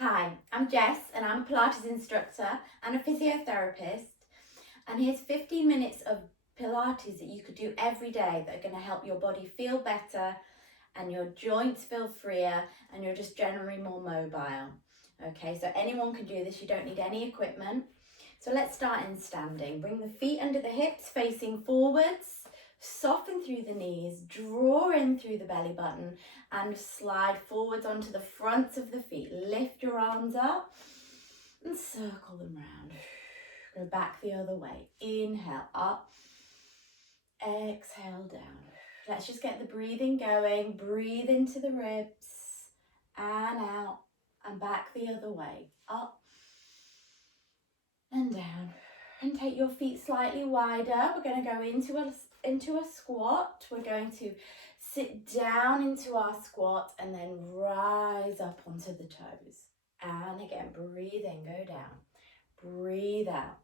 Hi, I'm Jess and I'm a Pilates instructor and a physiotherapist, and here's 15 minutes of Pilates that you could do every day that are going to help your body feel better and your joints feel freer and you're just generally more mobile. Okay, so anyone can do this, you don't need any equipment. So let's start in standing. Bring the feet under the hips facing forwards, soften through the knees, draw in through the belly button and slide forwards onto the fronts of the feet. Lift your arms up and circle them round. Go back the other way. Inhale up, exhale down. Let's just get the breathing going. Breathe into the ribs and out and back the other way. Up and down. And take your feet slightly wider. We're going to go into a squat. We're going to sit down into our squat and then rise up onto the toes. And again, breathe in, go down. Breathe out.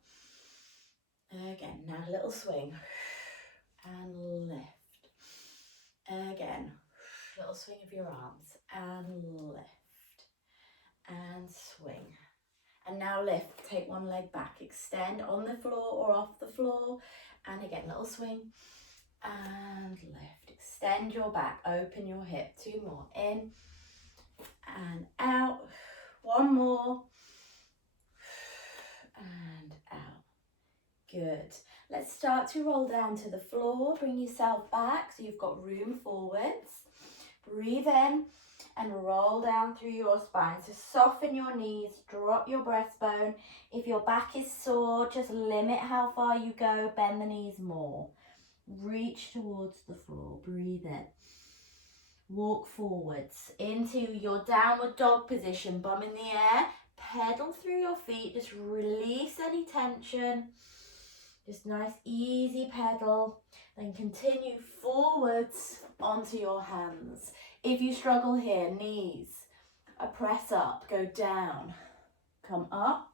Again, now a little swing. And lift. Again, little swing of your arms. And lift. And swing. And now lift, take one leg back, extend on the floor or off the floor. And again, little swing and lift. Extend your back, open your hip. Two more, in and out. One more and out. Good. Let's start to roll down to the floor. Bring yourself back so you've got room forwards. Breathe in and roll down through your spine. So soften your knees, drop your breastbone. If your back is sore, just limit how far you go, bend the knees more. Reach towards the floor, breathe in. Walk forwards into your downward dog position, bum in the air. Pedal through your feet, just release any tension. Just nice easy pedal. Then continue forwards onto your hands. If you struggle here, knees, a press up, go down, come up,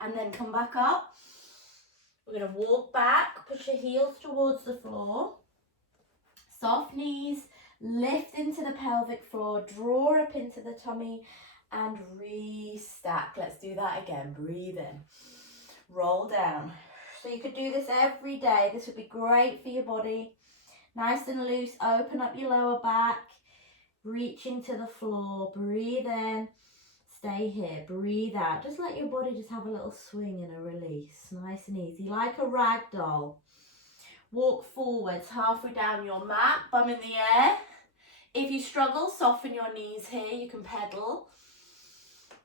and then come back up. We're going to walk back, push your heels towards the floor. Soft knees, lift into the pelvic floor, draw up into the tummy, and restack. Let's do that again. Breathe in, roll down. So you could do this every day. This would be great for your body. Nice and loose, open up your lower back. Reaching to the floor, breathe in, stay here, breathe out. Just let your body just have a little swing and a release, nice and easy, like a rag doll. Walk forwards, halfway down your mat, bum in the air. If you struggle, soften your knees here, you can pedal.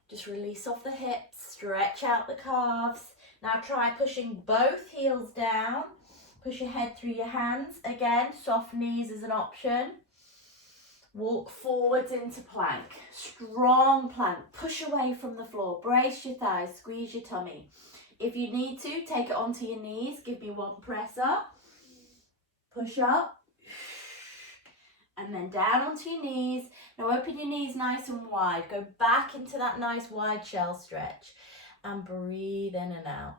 Just release off the hips, stretch out the calves. Now try pushing both heels down, push your head through your hands. Again, soft knees is an option. Walk forwards into plank, strong plank, push away from the floor, brace your thighs, squeeze your tummy. If you need to, take it onto your knees, give me one press up, push up, and then down onto your knees. Now open your knees nice and wide, go back into that nice wide shell stretch, and breathe in and out.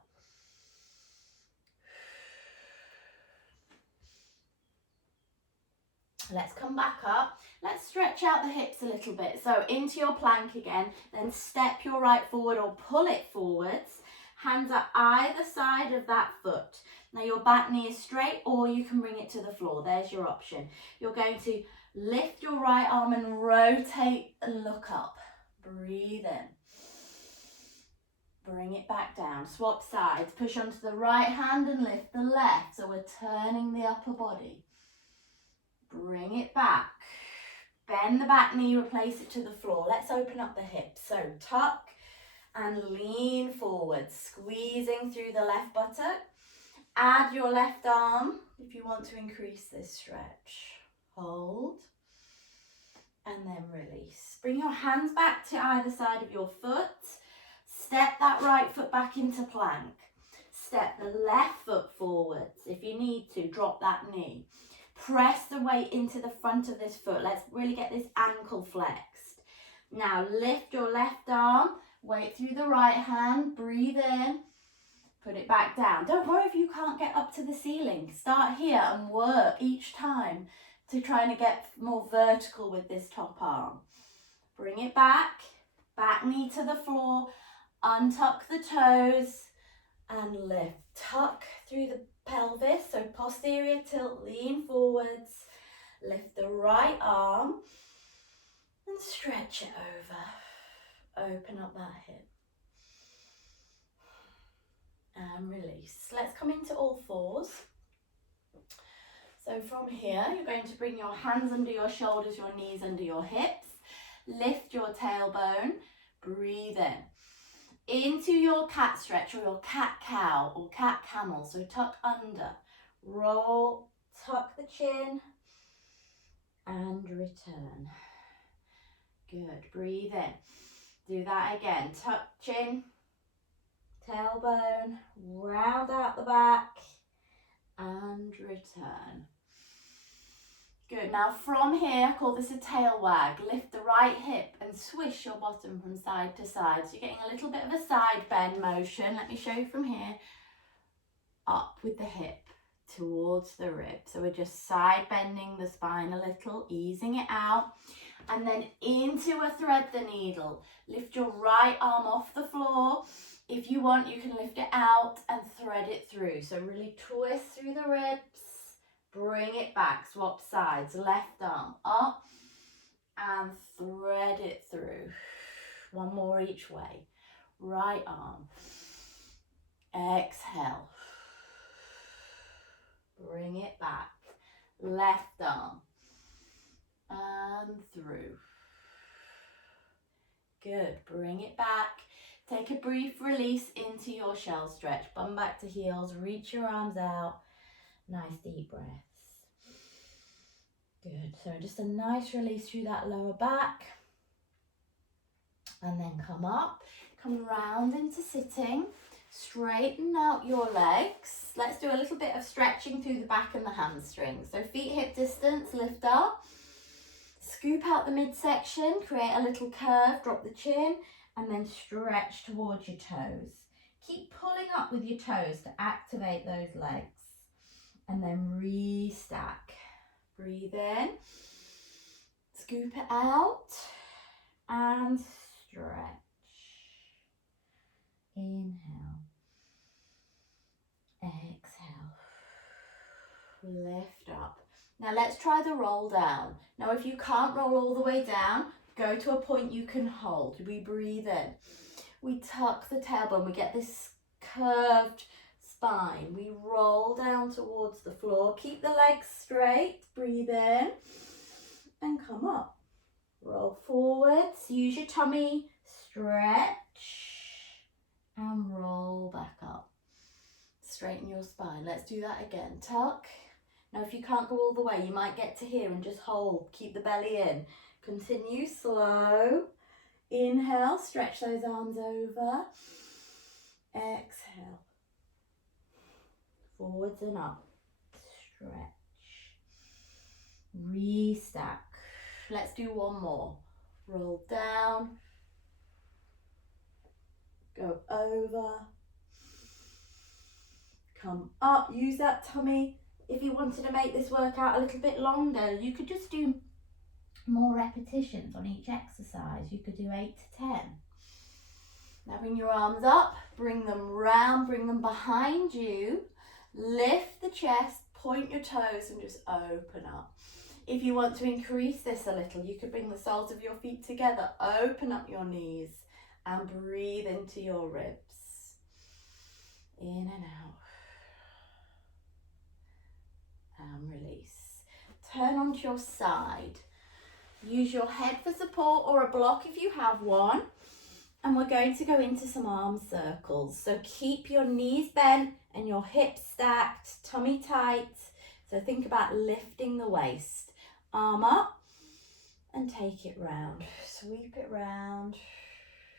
Let's come back up. Let's stretch out the hips a little bit. So into your plank again, then step your right forward or pull it forwards. Hands at either side of that foot. Now your back knee is straight or you can bring it to the floor. There's your option. You're going to lift your right arm and rotate and look up. Breathe in. Bring it back down. Swap sides. Push onto the right hand and lift the left. So we're turning the upper body. Bring it back. Bend the back knee, replace it to the floor. Let's open up the hips. So tuck and lean forward, squeezing through the left buttock. Add your left arm if you want to increase this stretch. Hold and then release. Bring your hands back to either side of your foot. Step that right foot back into plank. Step the left foot forwards. If you need to, drop that knee. Press the weight into the front of this foot. Let's really get this ankle flexed. Now lift your left arm, weight through the right hand, breathe in, put it back down. Don't worry if you can't get up to the ceiling. Start here and work each time to try and get more vertical with this top arm. Bring it back, Back knee to the floor, untuck the toes and lift. Tuck through the pelvis, so posterior tilt, lean forwards. Lift the right arm and stretch it over. Open up that hip. And release. Let's come into all fours. So from here, you're going to bring your hands under your shoulders, your knees under your hips. Lift your tailbone. Breathe in. Into your cat stretch or your cat cow or cat camel. So tuck under. Roll, tuck the chin and return. Good. Breathe in. Do that again. Tuck chin, tailbone, round out the back and return. Good. Now from here, I call this a tail wag. Lift the right hip and swish your bottom from side to side. So you're getting a little bit of a side bend motion. Let me show you from here. Up with the hip towards the rib. So we're just side bending the spine a little, easing it out. And then into a thread the needle. Lift your right arm off the floor. If you want, you can lift it out and thread it through. So really twist through the ribs. Bring it back, swap sides, left arm up and thread it through. One more each way. Right arm. Exhale. Bring it back. Left arm and through. Good. Bring it back. Take a brief release into your shell stretch. Bum back to heels. Reach your arms out. Nice deep breaths. Good. So just a nice release through that lower back. And then come up. Come round into sitting. Straighten out your legs. Let's do a little bit of stretching through the back and the hamstrings. So feet hip distance, lift up. Scoop out the midsection. Create a little curve. Drop the chin. And then stretch towards your toes. Keep pulling up with your toes to activate those legs. And then restack. Breathe in. Scoop it out. And stretch. Inhale. Exhale. Lift up. Now let's try the roll down. Now if you can't roll all the way down, go to a point you can hold. We breathe in. We tuck the tailbone. We get this curved spine. We roll down towards the floor. Keep the legs straight. Breathe in and come up. Roll forwards. Use your tummy. Stretch and roll back up. Straighten your spine. Let's do that again. Tuck. Now if you can't go all the way, you might get to here and just hold. Keep the belly in. Continue slow. Inhale, stretch those arms over. Exhale. Forwards and up. Stretch. Restack. Let's do one more. Roll down. Go over. Come up. Use that tummy. If you wanted to make this workout a little bit longer, you could just do more repetitions on each exercise. You could do 8 to 10. Now bring your arms up, bring them round, bring them behind you. Lift the chest, point your toes and just open up. If you want to increase this a little, you could bring the soles of your feet together, open up your knees and breathe into your ribs. In and out. And release. Turn onto your side. Use your head for support or a block if you have one. And we're going to go into some arm circles. So keep your knees bent and your hips stacked, tummy tight. So think about lifting the waist. Arm up and take it round. Sweep it round.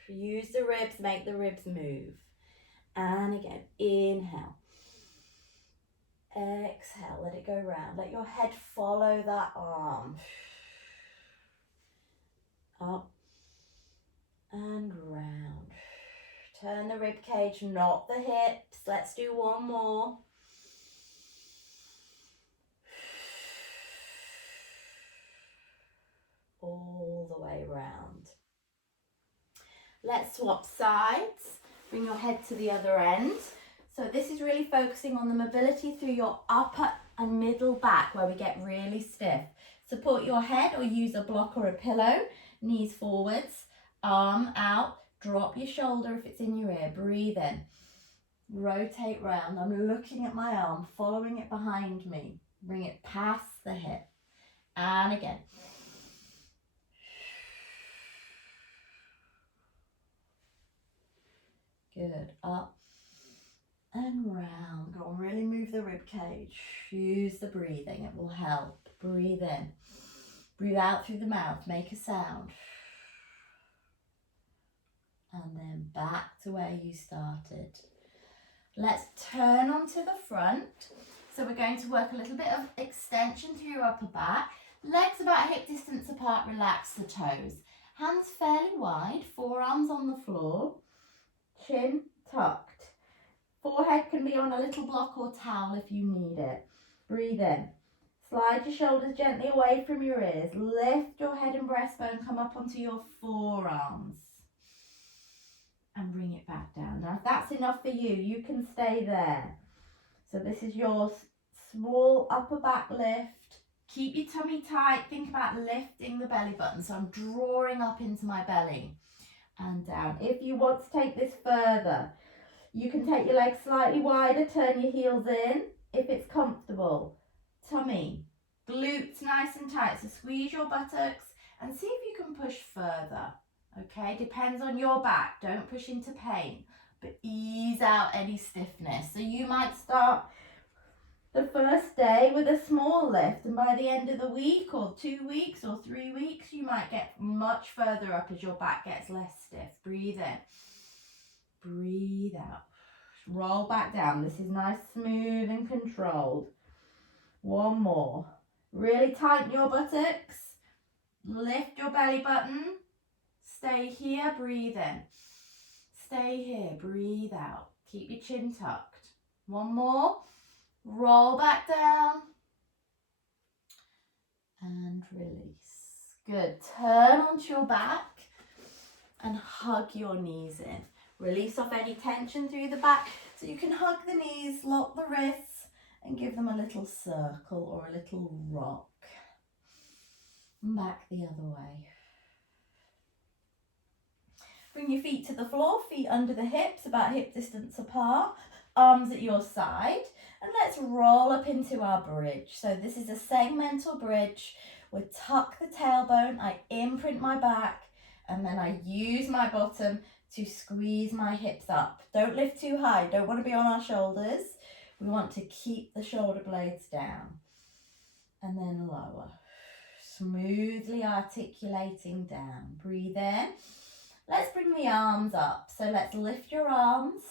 Use the ribs, make the ribs move. And again, inhale. Exhale, let it go round. Let your head follow that arm. Up and round. Turn the rib cage, not the hips. Let's do one more. All the way round. Let's swap sides. Bring your head to the other end. So this is really focusing on the mobility through your upper and middle back where we get really stiff. Support your head or use a block or a pillow. Knees forwards, arm out. Drop your shoulder if it's in your ear. Breathe in. Rotate round. I'm looking at my arm, following it behind me. Bring it past the hip. And again. Good. Up and round. Go on, really move the rib cage. Use the breathing. It will help. Breathe in. Breathe out through the mouth. Make a sound. And then back to where you started. Let's turn onto the front. So we're going to work a little bit of extension through your upper back. Legs about hip distance apart, relax the toes. Hands fairly wide, forearms on the floor, chin tucked. Forehead can be on a little block or towel if you need it. Breathe in. Slide your shoulders gently away from your ears. Lift your head and breastbone, come up onto your forearms. And bring it back down. Now if that's enough for you, you can stay there. So this is your small upper back lift. Keep your tummy tight. Think about lifting the belly button. So I'm drawing up into my belly and down. If you want to take this further, you can take your legs slightly wider, turn your heels in if it's comfortable. Tummy, glutes nice and tight. So squeeze your buttocks and see if you can push further. Okay, depends on your back. Don't push into pain, but ease out any stiffness. So you might start the first day with a small lift, and by the end of the week or 2 weeks or 3 weeks, you might get much further up as your back gets less stiff. Breathe in, breathe out. Roll back down. This is nice, smooth and controlled. One more. Really tighten your buttocks. Lift your belly button. Stay here, breathe in. Stay here, breathe out. Keep your chin tucked. One more. Roll back down. And release. Good. Turn onto your back and hug your knees in. Release off any tension through the back. So you can hug the knees, lock the wrists, and give them a little circle or a little rock. And back the other way. Bring your feet to the floor, feet under the hips, about hip distance apart, arms at your side, and let's roll up into our bridge. So this is a segmental bridge. We tuck the tailbone, I imprint my back, and then I use my bottom to squeeze my hips up. Don't lift too high, don't want to be on our shoulders. We want to keep the shoulder blades down. And then lower. Smoothly articulating down. Breathe in. Let's bring the arms up. So let's lift your arms,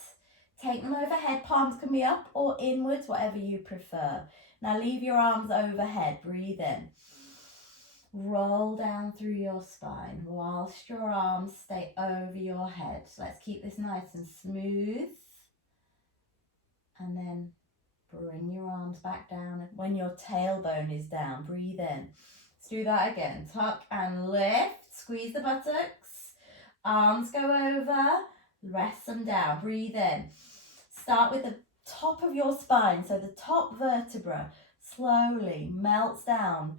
take them overhead. Palms can be up or inwards, whatever you prefer. Now leave your arms overhead. Breathe in. Roll down through your spine whilst your arms stay over your head. So let's keep this nice and smooth. And then bring your arms back down. When your tailbone is down, breathe in. Let's do that again. Tuck and lift. Squeeze the buttocks. Arms go over, rest them down, breathe in. Start with the top of your spine, so the top vertebra slowly melts down,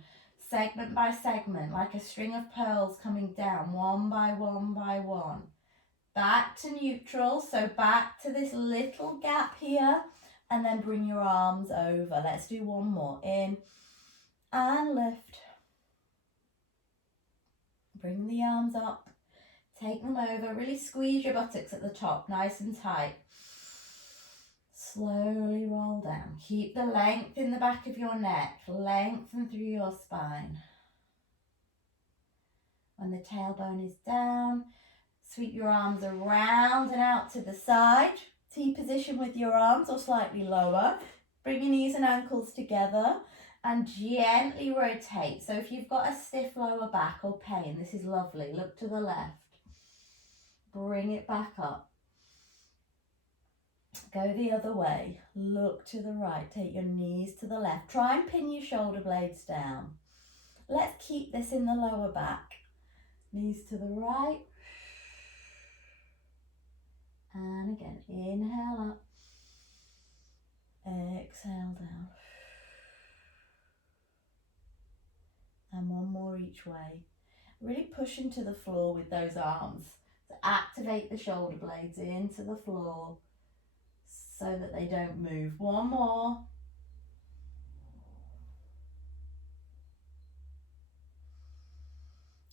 segment by segment, like a string of pearls coming down, one by one by one. Back to neutral, so back to this little gap here, and then bring your arms over. Let's do one more. In and lift. Bring the arms up. Take them over, really squeeze your buttocks at the top, nice and tight. Slowly roll down. Keep the length in the back of your neck, lengthen through your spine. When the tailbone is down, sweep your arms around and out to the side. T position with your arms or slightly lower. Bring your knees and ankles together and gently rotate. So if you've got a stiff lower back or pain, this is lovely. Look to the left. Bring it back up. Go the other way. Look to the right. Take your knees to the left. Try and pin your shoulder blades down. Let's keep this in the lower back. Knees to the right. again. Inhale up. Exhale down. And one more each way. Really push into the floor with those arms. So activate the shoulder blades into the floor so that they don't move. One more.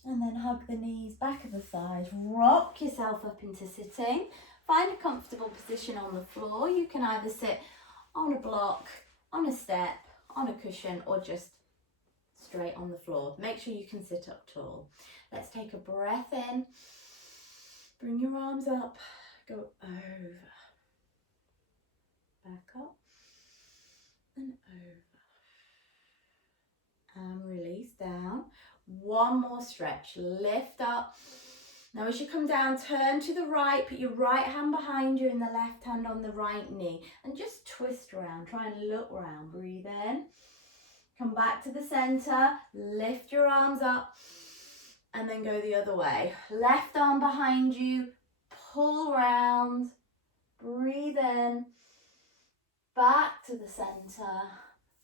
And then hug the knees, back of the thighs. Rock yourself up into sitting. Find a comfortable position on the floor. You can either sit on a block, on a step, on a cushion, or just straight on the floor. Make sure you can sit up tall. Let's take a breath in. Bring your arms up. Go over. Back up. And over. And release down. One more stretch. Lift up. Now as you come down, turn to the right. Put your right hand behind you and the left hand on the right knee. And just twist around. Try and look around. Breathe in. Come back to the center. Lift your arms up. And then go the other way. Left arm behind you. Pull round. Breathe in. Back to the center.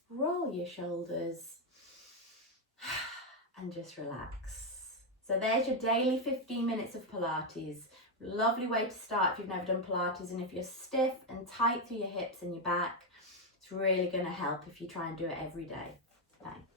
Roll your shoulders. And just relax. So there's your daily 15 minutes of Pilates. Lovely way to start if you've never done Pilates, and if you're stiff and tight through your hips and your back, it's really going to help if you try and do it every day. Thanks.